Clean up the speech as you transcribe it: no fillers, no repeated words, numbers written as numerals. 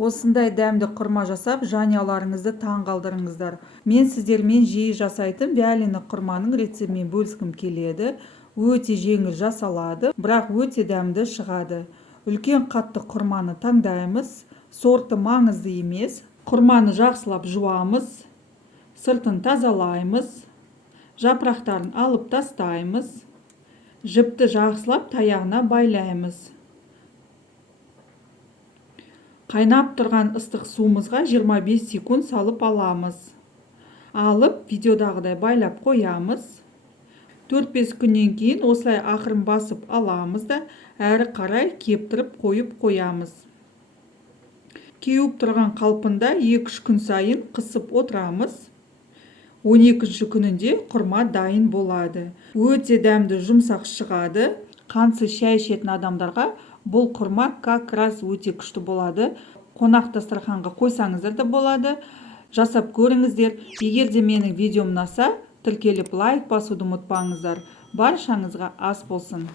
Осындай дәмді құрма жасап, жанұяларыңызды таң қалдырыңыздар. Мен сіздермен жиі жасайтын вяленый құрманың рецептімен бөліскім келеді. Өте жеңіл жасалады, бірақ өте дәмді шығады. Үлкен қатты құрманы таңдаймыз. Сорты маңызды емес. Құрманы жақсылап жуамыз, сыртын тазалаймыз, жапырақтарын алып тастаймыз, жіпті жақсылап таяғына байлаймыз. Қайнап тұрған ыстық суымызға 25 секунд салып аламыз. Алып, видеодағыдай байлап қоямыз. 4-5 күннен кейін осылай ақырын басып аламыз да, әрі қарай кептіріп қойып қоямыз. Кеуіп тұрған қалпында 2-3 күн сайын қысып отырамыз. 12-ші күнінде құрма дайын болады. Өте дәмді жұмсақ шығады. Қансыз шай ішетін адамдарға бұл құрма как раз өте күшті болады. Қонақ дастарханға қойсаңыздар да болады. Жасап көріңіздер. Егер де менің видеом ұнаса, тіркеліп лайк басуды ұмытпаңыздар. Баршаңызға ас болсын.